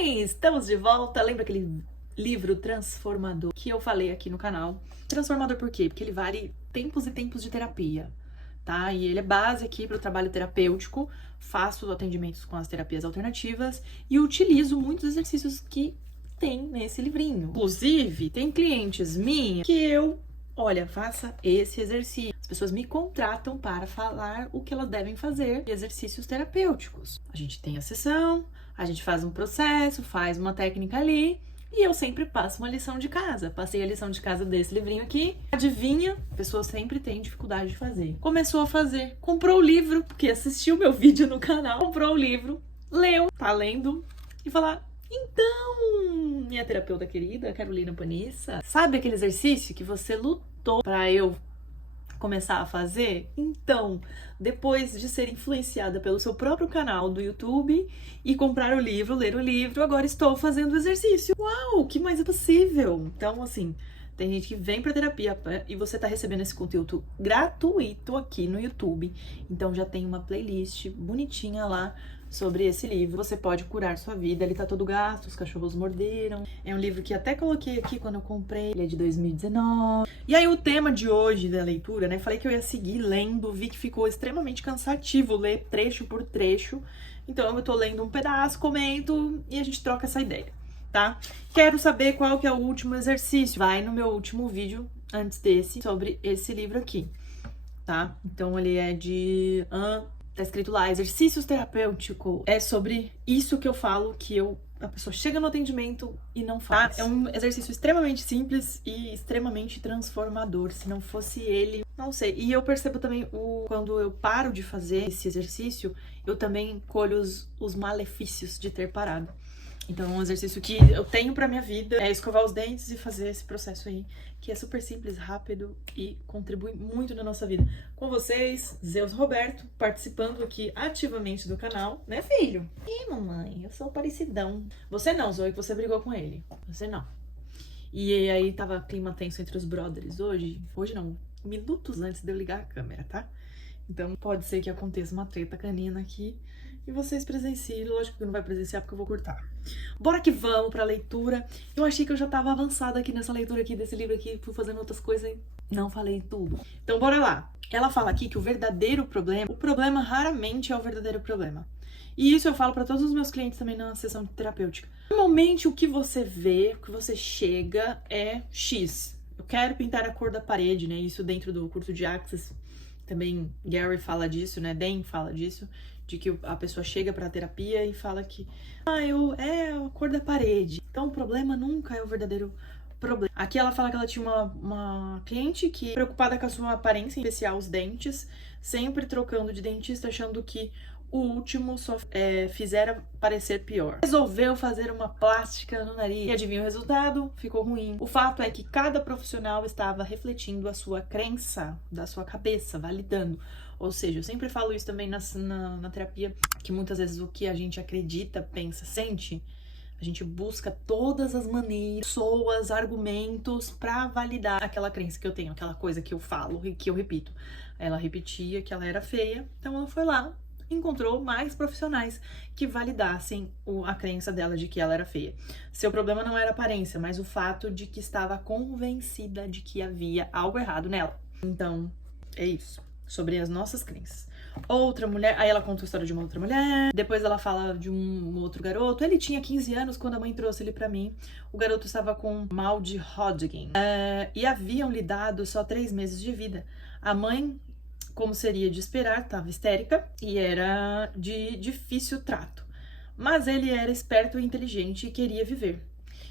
Estamos de volta. Lembra aquele livro transformador que eu falei aqui no canal? Transformador por quê? Porque ele vale tempos e tempos de terapia, tá? E ele é base aqui para o trabalho terapêutico. Faço atendimentos com as terapias alternativas e utilizo muitos exercícios que tem nesse livrinho. Inclusive, tem clientes minhas que olha, faça esse exercício. As pessoas me contratam para falar o que elas devem fazer de exercícios terapêuticos. A gente tem a sessão, a gente faz um processo, faz uma técnica ali e eu sempre passo uma lição de casa. Passei a lição de casa desse livrinho aqui. Adivinha? A pessoa sempre tem dificuldade de fazer. Começou a fazer, comprou o livro, porque assistiu meu vídeo no canal, comprou o livro, leu, tá lendo e falar: então, minha terapeuta querida, Carolina Panissa, sabe aquele exercício que você lutou para eu começar a fazer? Então, depois de ser influenciada pelo seu próprio canal do YouTube e comprar o livro, ler o livro, agora estou fazendo o exercício. Uau, o que mais é possível? Então, assim, tem gente que vem pra terapia e você tá recebendo esse conteúdo gratuito aqui no YouTube. Então já tem uma playlist bonitinha lá sobre esse livro. Você pode curar sua vida. Ele tá todo gasto, os cachorros morderam. É um livro que até coloquei aqui quando eu comprei. Ele é de 2019. E aí o tema de hoje da leitura, né? Falei que eu ia seguir lendo. Vi que ficou extremamente cansativo ler trecho por trecho. Então eu tô lendo um pedaço, comento e a gente troca essa ideia, tá? Quero saber qual que é o último exercício. Vai no meu último vídeo, antes desse, sobre esse livro aqui, tá? Então ele é de... tá escrito lá, exercícios terapêuticos. É sobre isso que eu falo, que a pessoa chega no atendimento e não faz. Tá? É um exercício extremamente simples e extremamente transformador. Se não fosse ele, não sei. E eu percebo também, quando eu paro de fazer esse exercício, eu também colho os malefícios de ter parado. Então, um exercício que eu tenho pra minha vida é escovar os dentes e fazer esse processo aí, que é super simples, rápido e contribui muito na nossa vida. Com vocês, Zeus Roberto, participando aqui ativamente do canal, né, filho? Ih, mamãe, eu sou parecidão. Você não, Zoe, que você brigou com ele. Você não. E aí tava clima tenso entre os brothers hoje. Hoje não, minutos antes de eu ligar a câmera, tá? Então pode ser que aconteça uma treta canina aqui e vocês presenciem. Lógico que não vai presenciar porque eu vou cortar. Bora que vamos pra leitura. Eu achei que eu já tava avançada aqui nessa leitura aqui desse livro aqui, fui fazendo outras coisas e não falei tudo. Então bora lá. Ela fala aqui que o problema raramente é o verdadeiro problema. E isso eu falo pra todos os meus clientes também na sessão terapêutica. Normalmente o que você vê, o que você chega é X. Eu quero pintar a cor da parede, né? Isso dentro do curso de Access. Também Gary fala disso, né? Dan fala disso, de que a pessoa chega pra terapia e fala que é a cor da parede. Então o problema nunca é o verdadeiro problema. Aqui ela fala que ela tinha uma cliente que, preocupada com a sua aparência, em especial os dentes, sempre trocando de dentista, achando que o último só fizera parecer pior. Resolveu fazer uma plástica no nariz. E adivinha o resultado? Ficou ruim. O fato é que cada profissional estava refletindo a sua crença da sua cabeça, validando. Ou seja, eu sempre falo isso também na terapia, que muitas vezes o que a gente acredita, pensa, sente, a gente busca todas as maneiras, pessoas, argumentos pra validar aquela crença que eu tenho, aquela coisa que eu falo e que eu repito. Ela repetia que ela era feia, então ela foi lá, encontrou mais profissionais que validassem a crença dela de que ela era feia. Seu problema não era a aparência, mas o fato de que estava convencida de que havia algo errado nela. Então, é isso. Sobre as nossas crenças. Outra mulher, aí ela conta a história de uma outra mulher, depois ela fala de um outro garoto. Ele tinha 15 anos quando a mãe trouxe ele pra mim. O garoto estava com mal de Hodgkin e haviam lhe dado só 3 meses de vida. A mãe, como seria de esperar, estava histérica e era de difícil trato. Mas ele era esperto e inteligente e queria viver.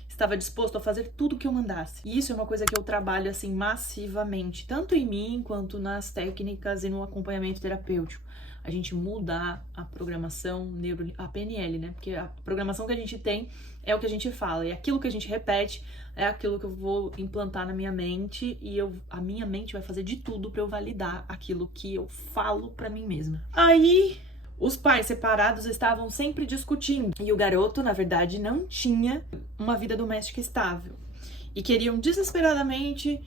Estava disposto a fazer tudo o que eu mandasse. E isso é uma coisa que eu trabalho assim massivamente, tanto em mim quanto nas técnicas e no acompanhamento terapêutico. A gente muda a programação a PNL, né? Porque a programação que a gente tem é o que a gente fala. E aquilo que a gente repete é aquilo que eu vou implantar na minha mente. E a minha mente vai fazer de tudo para eu validar aquilo que eu falo para mim mesma. Aí os pais separados estavam sempre discutindo. E o garoto, na verdade, não tinha uma vida doméstica estável. E queria desesperadamente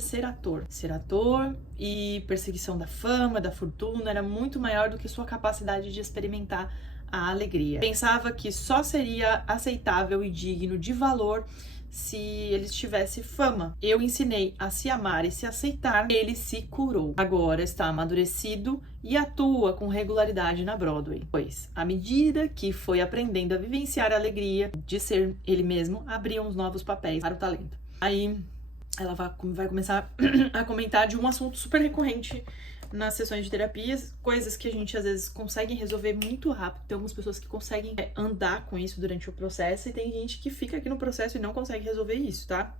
ser ator. Ser ator e perseguição da fama, da fortuna, era muito maior do que sua capacidade de experimentar a alegria. Pensava que só seria aceitável e digno de valor se ele tivesse fama. Eu ensinei a se amar e se aceitar, ele se curou. Agora está amadurecido e atua com regularidade na Broadway. Pois, à medida que foi aprendendo a vivenciar a alegria de ser ele mesmo, abriam os novos papéis para o talento. Aí ela vai começar a comentar de um assunto super recorrente nas sessões de terapias, coisas que a gente às vezes consegue resolver muito rápido. Tem algumas pessoas que conseguem andar com isso durante o processo e tem gente que fica aqui no processo e não consegue resolver isso, tá?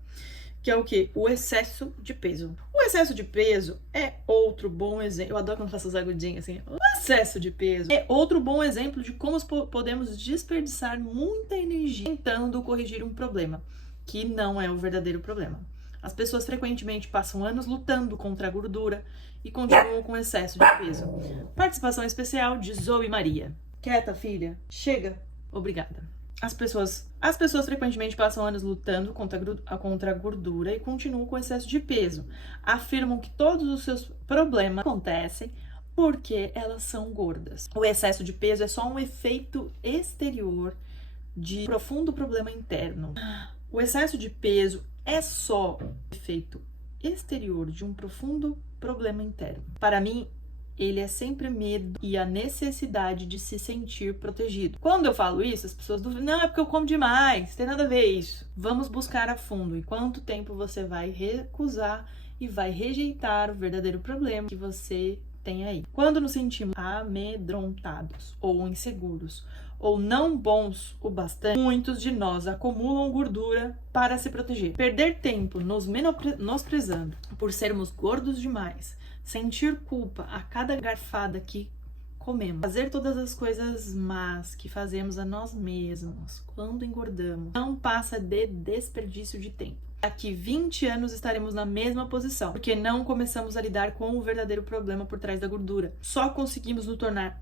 Que é o quê? O excesso de peso. O excesso de peso é outro bom exemplo. Eu adoro quando faço os agudinhos assim. O excesso de peso é outro bom exemplo de como podemos desperdiçar muita energia tentando corrigir um problema, que não é o verdadeiro problema. As pessoas frequentemente passam anos lutando contra a gordura e continuam com excesso de peso. Participação especial de Zoe Maria. Quieta, filha. Chega. Obrigada. As pessoas frequentemente passam anos lutando contra a gordura e continuam com excesso de peso. Afirmam que todos os seus problemas acontecem porque elas são gordas. O excesso de peso é só um efeito exterior de um profundo problema interno. O excesso de peso é só um efeito exterior de um profundo problema interno. Para mim, ele é sempre medo e a necessidade de se sentir protegido. Quando eu falo isso, as pessoas duvidam, não, é porque eu como demais, tem nada a ver isso. Vamos buscar a fundo. E quanto tempo você vai recusar e vai rejeitar o verdadeiro problema que você tem aí? Quando nos sentimos amedrontados ou inseguros, ou não bons o bastante, muitos de nós acumulam gordura para se proteger. Perder tempo nos menosprezando por sermos gordos demais, sentir culpa a cada garfada que comemos, fazer todas as coisas más que fazemos a nós mesmos quando engordamos, não passa de desperdício de tempo. Daqui 20 anos estaremos na mesma posição, porque não começamos a lidar com o verdadeiro problema por trás da gordura. Só conseguimos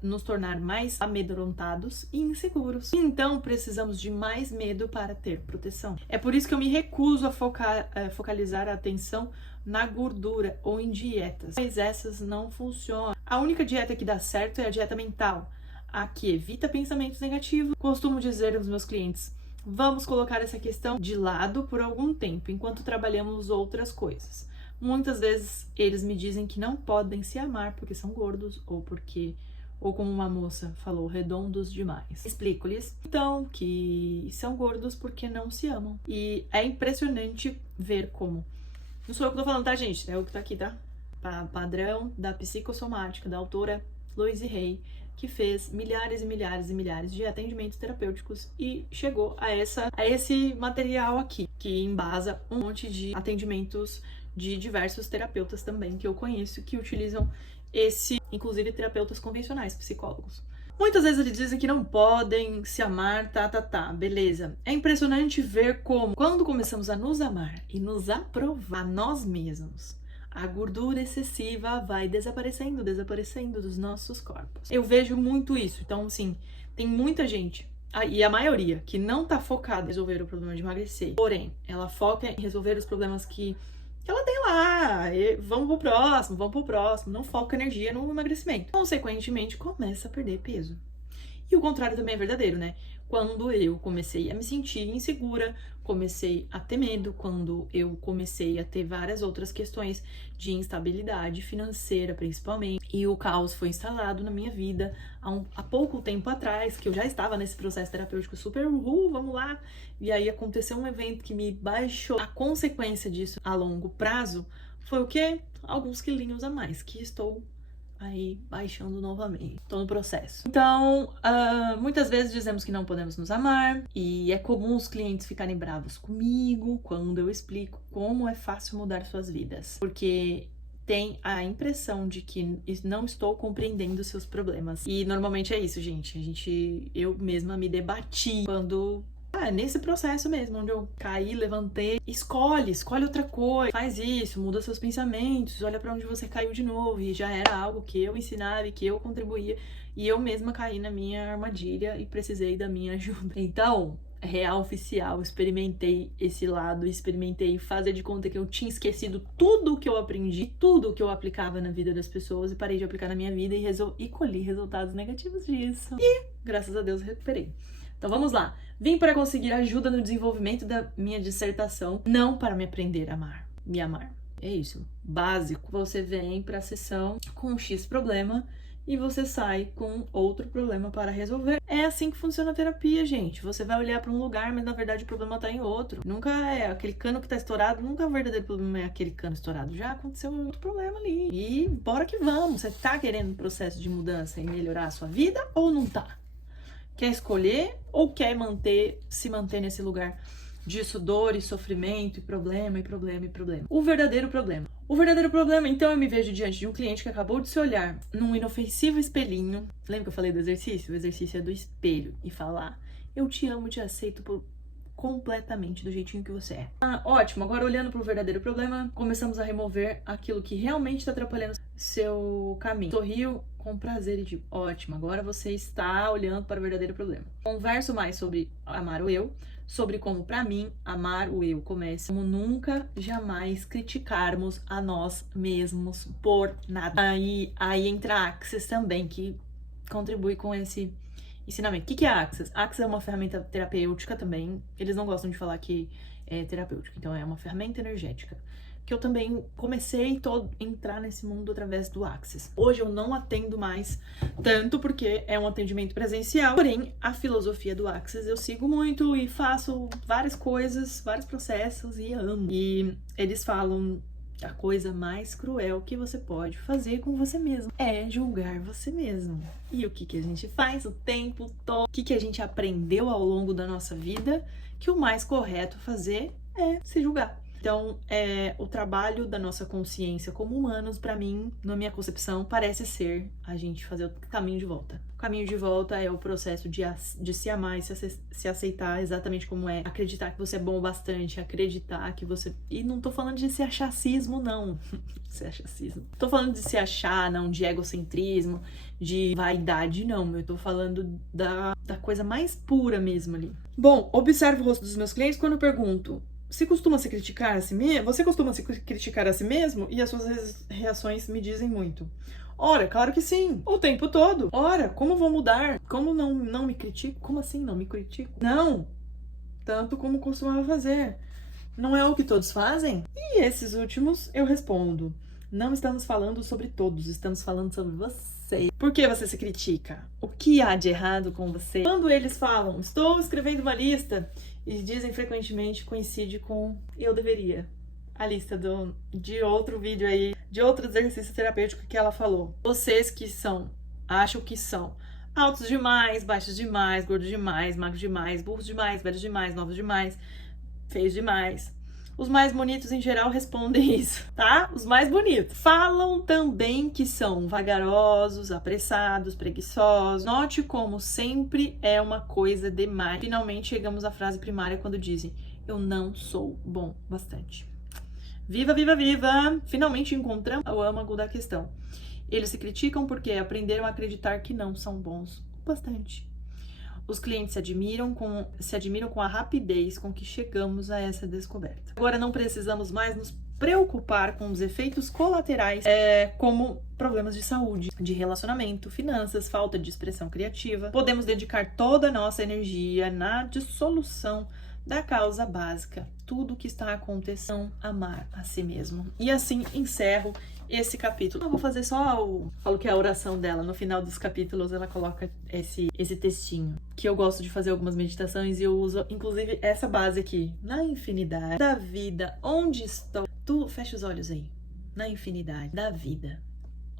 nos tornar mais amedrontados e inseguros. Então precisamos de mais medo para ter proteção. É por isso que eu me recuso a focalizar a atenção na gordura ou em dietas, mas essas não funcionam. A única dieta que dá certo é a dieta mental, a que evita pensamentos negativos. Costumo dizer aos meus clientes: vamos colocar essa questão de lado por algum tempo, enquanto trabalhamos outras coisas. Muitas vezes eles me dizem que não podem se amar porque são gordos ou como uma moça falou, redondos demais. Explico-lhes, então, que são gordos porque não se amam. E é impressionante ver como... Não sou eu que tô falando, tá, gente? É o que tá aqui, tá? Padrão da psicossomática, da autora Louise Hay, que fez milhares e milhares e milhares de atendimentos terapêuticos e chegou a esse material aqui, que embasa um monte de atendimentos de diversos terapeutas também que eu conheço, que utilizam inclusive terapeutas convencionais, psicólogos. Muitas vezes eles dizem que não podem se amar, beleza. É impressionante ver como, quando começamos a nos amar e nos aprovar nós mesmos, a gordura excessiva vai desaparecendo dos nossos corpos. Eu vejo muito isso. Então, assim, tem muita gente, e a maioria, que não tá focada em resolver o problema de emagrecer. Porém, ela foca em resolver os problemas que ela tem lá. E vamos pro próximo. Não foca energia no emagrecimento. Consequentemente, começa a perder peso. E o contrário também é verdadeiro, né? Quando eu comecei a me sentir insegura, comecei a ter medo, quando eu comecei a ter várias outras questões de instabilidade financeira, principalmente, e o caos foi instalado na minha vida há pouco tempo atrás, que eu já estava nesse processo terapêutico super, vamos lá, e aí aconteceu um evento que me baixou. A consequência disso a longo prazo foi o quê? Alguns quilinhos a mais, que estou aí baixando novamente. Tô no processo. Então, muitas vezes dizemos que não podemos nos amar, e é comum os clientes ficarem bravos comigo quando eu explico como é fácil mudar suas vidas, porque tem a impressão de que não estou compreendendo seus problemas. E normalmente é isso, gente. Eu mesma me debati quando... nesse processo mesmo, onde eu caí, levantei, escolhe outra coisa, faz isso, muda seus pensamentos, olha pra onde você caiu de novo, e já era algo que eu ensinava e que eu contribuía, e eu mesma caí na minha armadilha e precisei da minha ajuda. Então, real oficial, experimentei esse lado, experimentei fazer de conta que eu tinha esquecido tudo que eu aprendi, tudo que eu aplicava na vida das pessoas e parei de aplicar na minha vida e colhi resultados negativos disso. E, graças a Deus, recuperei. Então vamos lá. Vim para conseguir ajuda no desenvolvimento da minha dissertação, não para me aprender a amar, me amar. É isso, básico. Você vem para a sessão com um X problema e você sai com outro problema para resolver. É assim que funciona a terapia, gente. Você vai olhar para um lugar, mas na verdade o problema está em outro. Nunca é aquele cano que está estourado, nunca o verdadeiro problema é aquele cano estourado. Já aconteceu um outro problema ali. E bora que vamos. Você tá querendo um processo de mudança e melhorar a sua vida ou não tá? Quer escolher ou quer se manter nesse lugar disso, dor e sofrimento e problema e problema e problema? O verdadeiro problema. O verdadeiro problema, então, eu me vejo diante de um cliente que acabou de se olhar num inofensivo espelhinho. Lembra que eu falei do exercício? O exercício é do espelho e falar: eu te amo, te aceito completamente do jeitinho que você é. Ótimo, agora olhando para o verdadeiro problema, começamos a remover aquilo que realmente está atrapalhando seu caminho. Sorriu com prazer e digo: ótimo, agora você está olhando para o verdadeiro problema. Converso mais sobre amar o eu, sobre como, para mim, amar o eu começa, como nunca, jamais criticarmos a nós mesmos por nada. Aí entra a Access também, que contribui com esse ensinamento. O que é a Access? A Access é uma ferramenta terapêutica também. Eles não gostam de falar que é terapêutica, então é uma ferramenta energética. Que eu também comecei a entrar nesse mundo através do Access. Hoje eu não atendo mais tanto porque é um atendimento presencial, porém a filosofia do Access eu sigo muito e faço várias coisas, vários processos e amo. E eles falam: a coisa mais cruel que você pode fazer com você mesmo é julgar você mesmo. E o que a gente faz o tempo todo? O que a gente aprendeu ao longo da nossa vida? Que o mais correto fazer é se julgar. Então, o trabalho da nossa consciência como humanos, para mim, na minha concepção, parece ser a gente fazer o caminho de volta. O caminho de volta é o processo de se amar e se aceitar exatamente como é. Acreditar que você é bom o bastante, acreditar que você... E não tô falando de se achacismo, não. Se achacismo. Tô falando de se achar, não, de egocentrismo, de vaidade, não. Eu tô falando da coisa mais pura mesmo ali. Bom, observo o rosto dos meus clientes quando eu pergunto: você costuma se criticar a si mesmo? Você costuma se criticar a si mesmo? E as suas reações me dizem muito. Ora, claro que sim. O tempo todo. Ora, como vou mudar? Como não me critico? Como assim não me critico? Não. Tanto como costumava fazer. Não é o que todos fazem? E esses últimos eu respondo: não estamos falando sobre todos, estamos falando sobre você. Por que você se critica? O que há de errado com você? Quando eles falam: estou escrevendo uma lista, e dizem frequentemente, coincide com eu deveria. A lista de outro vídeo aí, de outro exercício terapêutico que ela falou. Vocês que acham que são altos demais, baixos demais, gordos demais, magros demais, burros demais, velhos demais, novos demais, feios demais. Os mais bonitos, em geral, respondem isso, tá? Os mais bonitos. Falam também que são vagarosos, apressados, preguiçosos. Note como sempre é uma coisa demais. Finalmente chegamos à frase primária quando dizem: eu não sou bom bastante. Viva, viva, viva! Finalmente encontramos o âmago da questão. Eles se criticam porque aprenderam a acreditar que não são bons bastante. Os clientes se admiram com a rapidez com que chegamos a essa descoberta. Agora não precisamos mais nos preocupar com os efeitos colaterais, como problemas de saúde, de relacionamento, finanças, falta de expressão criativa. Podemos dedicar toda a nossa energia na dissolução da causa básica, tudo o que está acontecendo, amar a si mesmo. E assim encerro esse capítulo. Eu vou fazer falo que é a oração dela. No final dos capítulos ela coloca esse textinho, que eu gosto de fazer algumas meditações e eu uso, inclusive, essa base aqui. Na infinidade da vida, onde estou? Tu fecha os olhos aí. Na infinidade da vida,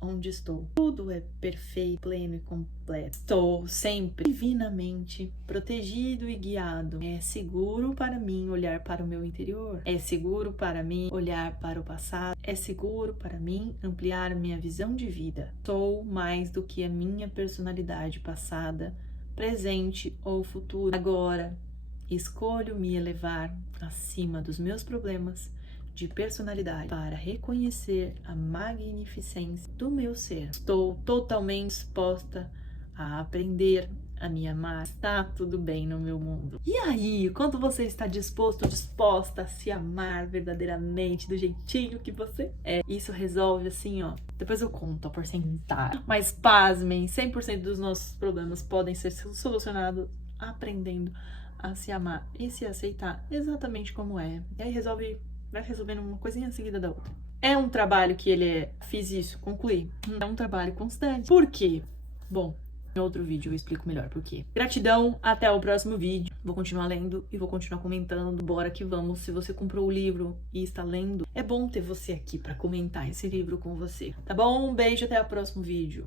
onde estou? Tudo é perfeito, pleno e completo. Estou sempre divinamente protegido e guiado. É seguro para mim olhar para o meu interior. É seguro para mim olhar para o passado. É seguro para mim ampliar minha visão de vida. Sou mais do que a minha personalidade passada, presente ou futuro. Agora, escolho me elevar acima dos meus problemas de personalidade para reconhecer a magnificência do meu ser. Estou totalmente disposta a aprender a me amar, está tudo bem no meu mundo. E aí, quando você está disposto, disposta a se amar verdadeiramente, do jeitinho que você é, isso resolve assim, ó. Depois eu conto a porcentagem. Mas pasmem, 100% dos nossos problemas podem ser solucionados aprendendo a se amar e se aceitar exatamente como é. E aí vai resolvendo uma coisinha em seguida da outra. É um trabalho que fiz isso, concluí. É um trabalho constante. Por quê? Bom, em outro vídeo eu explico melhor por quê. Gratidão, até o próximo vídeo. Vou continuar lendo e vou continuar comentando. Bora que vamos. Se você comprou o livro e está lendo, é bom ter você aqui para comentar esse livro com você. Tá bom? Um beijo, até o próximo vídeo.